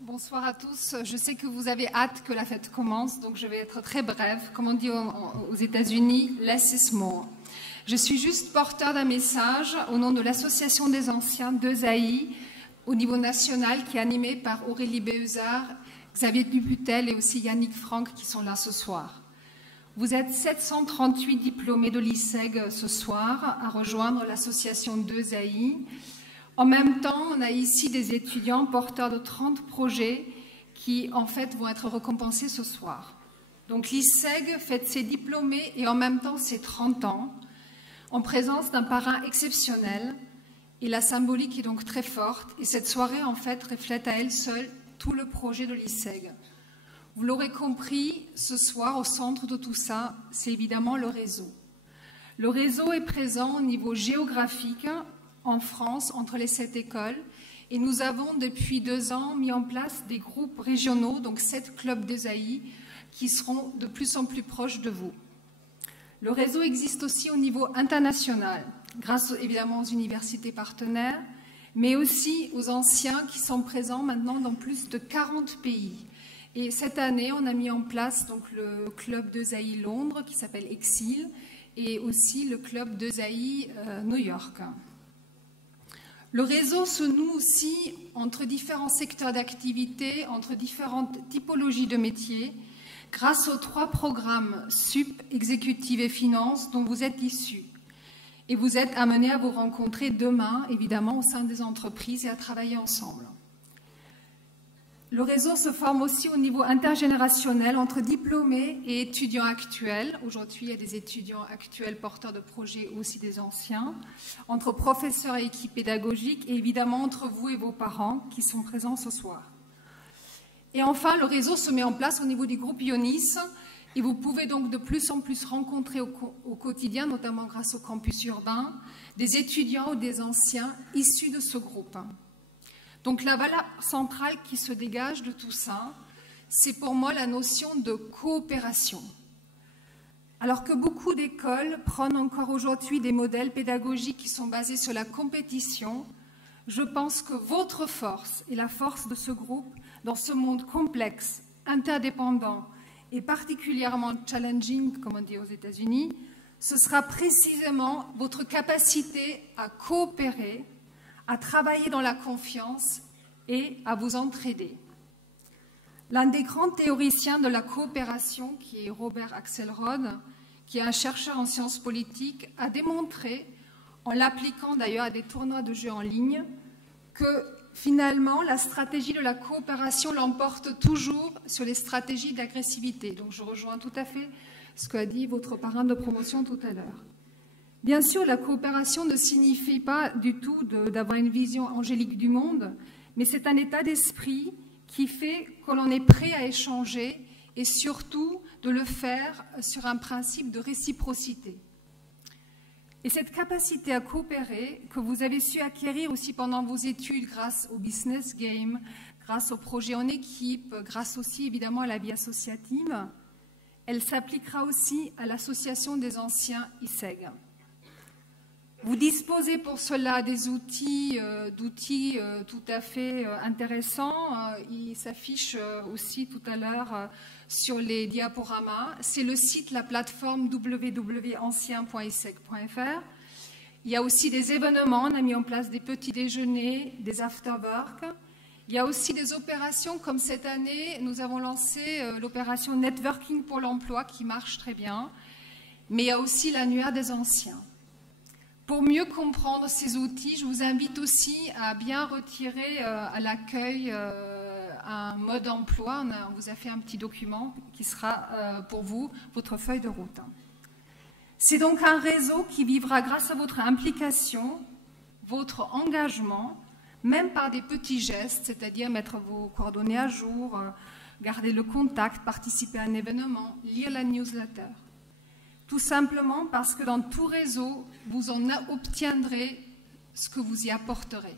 Bonsoir à tous. Je sais que vous avez hâte que la fête commence, donc je vais être très brève. Comme on dit aux États-Unis, less is more. Je suis juste porteur d'un message au nom de l'Association des anciens d'Eusaïe au niveau national qui est animée par Aurélie Béhuzard, Xavier Dubutel et aussi Yannick Franck qui sont là ce soir. Vous êtes 738 diplômés de l'ISEG ce soir à rejoindre l'association d'Eusaïe. En même temps, on a ici des étudiants porteurs de 30 projets qui, en fait, vont être récompensés ce soir. Donc l'ISEG fête ses diplômés et en même temps ses 30 ans, en présence d'un parrain exceptionnel. Et la symbolique est donc très forte. Et cette soirée, en fait, reflète à elle seule tout le projet de l'ISEG. Vous l'aurez compris, ce soir, au centre de tout ça, c'est évidemment le réseau. Le réseau est présent au niveau géographique, en France, entre les 7 écoles, et nous avons depuis 2 ans mis en place des groupes régionaux, donc 7 clubs d'Eusaïe, qui seront de plus en plus proches de vous. Le réseau existe aussi au niveau international, grâce évidemment aux universités partenaires, mais aussi aux anciens qui sont présents maintenant dans plus de 40 pays. Et cette année, on a mis en place donc, le club d'Eusaïe Londres, qui s'appelle Exil, et aussi le club d'Eusaïe New York. Le réseau se noue aussi entre différents secteurs d'activité, entre différentes typologies de métiers, grâce aux 3 programmes SUP, Exécutive et Finance, dont vous êtes issus. Et vous êtes amenés à vous rencontrer demain, évidemment, au sein des entreprises et à travailler ensemble. Le réseau se forme aussi au niveau intergénérationnel entre diplômés et étudiants actuels. Aujourd'hui, il y a des étudiants actuels porteurs de projets, aussi des anciens, entre professeurs et équipes pédagogiques, et évidemment entre vous et vos parents qui sont présents ce soir. Et enfin, le réseau se met en place au niveau du groupe Ionis, et vous pouvez donc de plus en plus rencontrer au quotidien, notamment grâce au campus urbain, des étudiants ou des anciens issus de ce groupe. Donc la valeur centrale qui se dégage de tout ça, c'est pour moi la notion de coopération. Alors que beaucoup d'écoles prennent encore aujourd'hui des modèles pédagogiques qui sont basés sur la compétition, je pense que votre force et la force de ce groupe, dans ce monde complexe, interdépendant et particulièrement challenging, comme on dit aux États-Unis, ce sera précisément votre capacité à coopérer, à travailler dans la confiance et à vous entraider. L'un des grands théoriciens de la coopération, qui est Robert Axelrod, qui est un chercheur en sciences politiques, a démontré, en l'appliquant d'ailleurs à des tournois de jeux en ligne, que finalement la stratégie de la coopération l'emporte toujours sur les stratégies d'agressivité. Donc je rejoins tout à fait ce qu'a dit votre parrain de promotion tout à l'heure. Bien sûr, la coopération ne signifie pas du tout d'avoir une vision angélique du monde, mais c'est un état d'esprit qui fait que l'on est prêt à échanger et surtout de le faire sur un principe de réciprocité. Et cette capacité à coopérer, que vous avez su acquérir aussi pendant vos études grâce au business game, grâce aux projets en équipe, grâce aussi évidemment à la vie associative, elle s'appliquera aussi à l'association des anciens ISEG. Vous disposez pour cela des outils tout à fait intéressants. Ils s'affichent aussi tout à l'heure sur les diaporamas. C'est le site, la plateforme www.ancien.iseg.fr. Il y a aussi des événements. On a mis en place des petits déjeuners, des after-work. Il y a aussi des opérations comme cette année. Nous avons lancé l'opération Networking pour l'emploi qui marche très bien. Mais il y a aussi l'annuaire des anciens. Pour mieux comprendre ces outils, je vous invite aussi à bien retirer à l'accueil un mode emploi. On vous a fait un petit document qui sera pour vous votre feuille de route. C'est donc un réseau qui vivra grâce à votre implication, votre engagement, même par des petits gestes, c'est-à-dire mettre vos coordonnées à jour, garder le contact, participer à un événement, lire la newsletter. Tout simplement parce que dans tout réseau, vous en obtiendrez ce que vous y apporterez.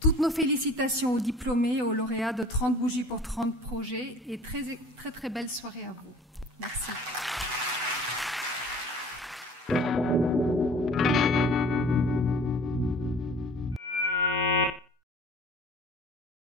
Toutes nos félicitations aux diplômés et aux lauréats de 30 bougies pour 30 projets et très belle soirée à vous. Merci.